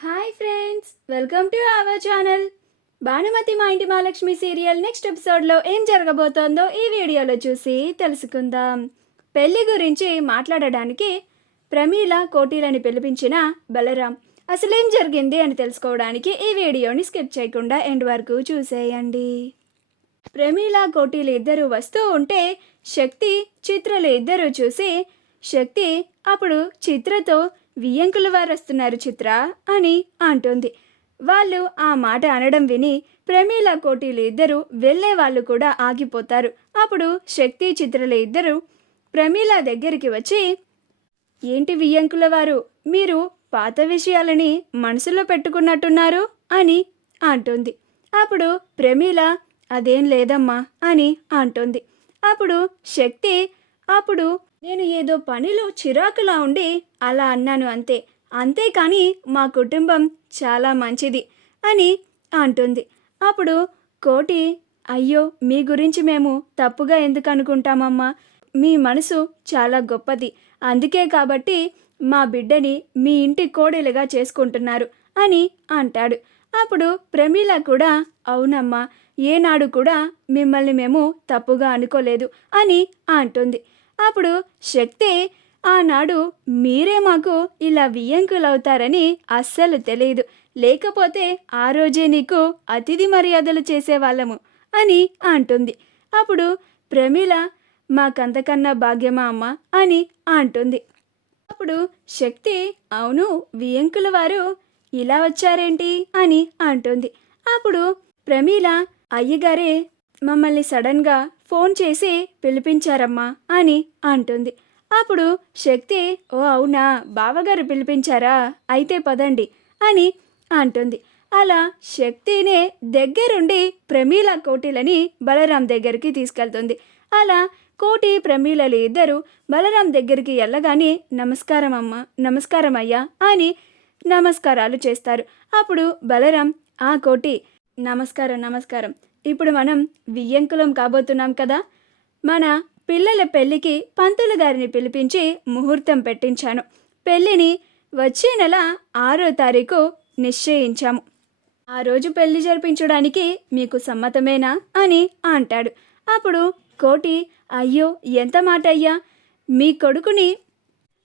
Hi friends, welcome to our channel. Bhanumathi మా ఇంటి Mahalakshmi serial next ఎపిసోడ్లో ఏం జరగబోతోందో ఈ వీడియోలో చూసి తెలుసుకుందాం. పెళ్లి గురించి మాట్లాడడానికి ప్రమీల కోటీలని పిలిపించిన బలరాం అసలేం జరిగింది అని తెలుసుకోవడానికి ఈ వీడియోని స్కిప్ చేయకుండా ఎండ్ వరకు చూసేయండి. ప్రమీల కోటీలు ఇద్దరు వస్తూ ఉంటే శక్తి చిత్రలు ఇద్దరు చూసి శక్తి అప్పుడు చిత్రతో వియ్యంకుల వారు వస్తున్నారు చిత్ర అని అంటుంది. వాళ్ళు ఆ మాట అనడం విని ప్రమీల కోటీలు ఇద్దరు వెళ్ళే వాళ్ళు కూడా ఆగిపోతారు. అప్పుడు శక్తి చిత్రలు ఇద్దరు ప్రమీల దగ్గరికి వచ్చి, ఏంటి వియ్యంకుల వారు, మీరు పాత విషయాలని మనసులో పెట్టుకున్నట్టున్నారు అని అంటుంది. అప్పుడు ప్రమీల అదేం లేదమ్మా అని అంటుంది. అప్పుడు శక్తి, అప్పుడు నేను ఏదో పనిలో చిరాకులా ఉండి అలా అన్నాను అంతేకాని మా కుటుంబం చాలా మంచిది అని అంటుంది. అప్పుడు కోటి, అయ్యో మీ గురించి మేము తప్పుగా ఎందుకు అనుకుంటామమ్మా, మీ మనసు చాలా గొప్పది, అందుకే కాబట్టి మా బిడ్డని మీ ఇంటి కోడలుగా చేసుకుంటున్నారు అని అంటాడు. అప్పుడు ప్రమీల కూడా, అవునమ్మా, ఏనాడు కూడా మిమ్మల్ని మేము తప్పుగా అనుకోలేదు అని అంటుంది. అప్పుడు శక్తి, ఆనాడు మీరే మాకు ఇలా వియ్యంకులవుతారని అస్సలు తెలియదు, లేకపోతే ఆ రోజే నీకు అతిథి మర్యాదలు చేసేవాళ్ళము అని అంటుంది. అప్పుడు ప్రమీల, మాకంతకన్నా భాగ్యమా అమ్మ అని అంటుంది. అప్పుడు శక్తి, అవును వియ్యంకుల వారు ఇలా వచ్చారేంటి అని అంటుంది. అప్పుడు ప్రమీల, అయ్యగారే మమ్మల్ని సడన్గా ఫోన్ చేసి పిలిపించారమ్మా అని అంటుంది. అప్పుడు శక్తి, ఓ అవునా, బావగారు పిలిపించారా, అయితే పదండి అని అంటుంది. అలా శక్తినే దగ్గరుండి ప్రమీల కోటిలని బలరాం దగ్గరికి తీసుకెళ్తుంది. అలా కోటి ప్రమీలలు ఇద్దరు బలరాం దగ్గరికి వెళ్ళగానే నమస్కారం అమ్మా, నమస్కారం అయ్యా అని నమస్కారాలు చేస్తారు. అప్పుడు బలరాం, ఆ కోటి, నమస్కారం, ఇప్పుడు మనం వియ్యంకులం కాబోతున్నాం కదా, మన పిల్లల పెళ్ళికి పంతులు గారిని పిలిపించి ముహూర్తం పెట్టించాను, పెళ్ళిని వచ్చే నెల 6వ తారీఖు నిశ్చయించాము, ఆ రోజు పెళ్లి జరిపించడానికి మీకు సమ్మతమేనా అని అంటాడు. అప్పుడు కోటి, అయ్యో ఎంత మాట అయ్యా, మీ కొడుకుని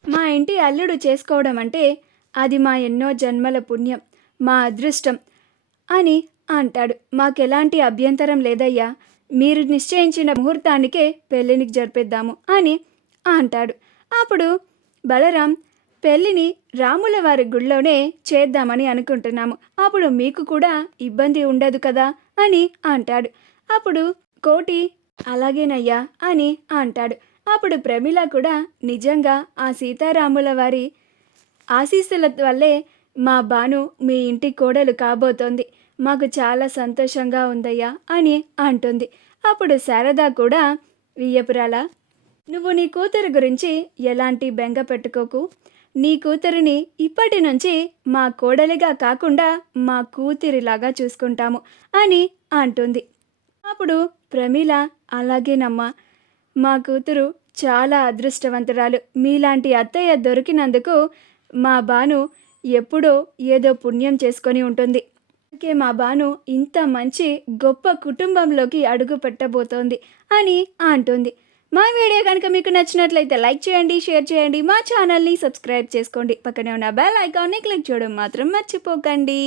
మా ఇంటి అల్లుడు చేసుకోవడం అంటే అది మా ఎన్నో జన్మల పుణ్యం, మా అదృష్టం అని అంటాడు. మాకెలాంటి అభ్యంతరం లేదయ్యా, మీరు నిశ్చయించిన ముహూర్తానికే పెళ్ళిని జరిపిద్దాము అని అంటాడు. అప్పుడు బలరాం, పెళ్ళిని రాముల వారి గుళ్ళోనే చేద్దామని అనుకుంటున్నాము, అప్పుడు మీకు కూడా ఇబ్బంది ఉండదు కదా అని అంటాడు. అప్పుడు కోటి, అలాగేనయ్యా అని అంటాడు. అప్పుడు ప్రమీల కూడా, నిజంగా ఆ సీతారాముల వారి ఆశీస్సుల వల్లే మా బాను మీ ఇంటి కోడలు కాబోతోంది, మాకు చాలా సంతోషంగా ఉందయ్యా అని అంటుంది. అప్పుడు శారద కూడా, వియ్యపురాల, నువ్వు నీ కూతురు గురించి ఎలాంటి బెంగ పెట్టుకోకు, నీ కూతురిని ఇప్పటి నుంచి మా కోడలిగా కాకుండా మా కూతురిలాగా చూసుకుంటాము అని అంటుంది. అప్పుడు ప్రమీల, అలాగేనమ్మా, మా కూతురు చాలా అదృష్టవంతురాలు, మీలాంటి అత్తయ్య దొరికినందుకు మా బాను ఎప్పుడో ఏదో పుణ్యం చేసుకొని ఉంటుంది, అందుకే మా బాను ఇంత మంచి గొప్ప కుటుంబంలోకి అడుగు పెట్టబోతోంది అని అంటుంది. మా వీడియో కనుక మీకు నచ్చినట్లయితే లైక్ చేయండి, షేర్ చేయండి, మా ఛానల్ని సబ్స్క్రైబ్ చేసుకోండి, పక్కనే ఉన్న బెల్ ఐకాన్ని క్లిక్ చేయడం మాత్రం మర్చిపోకండి.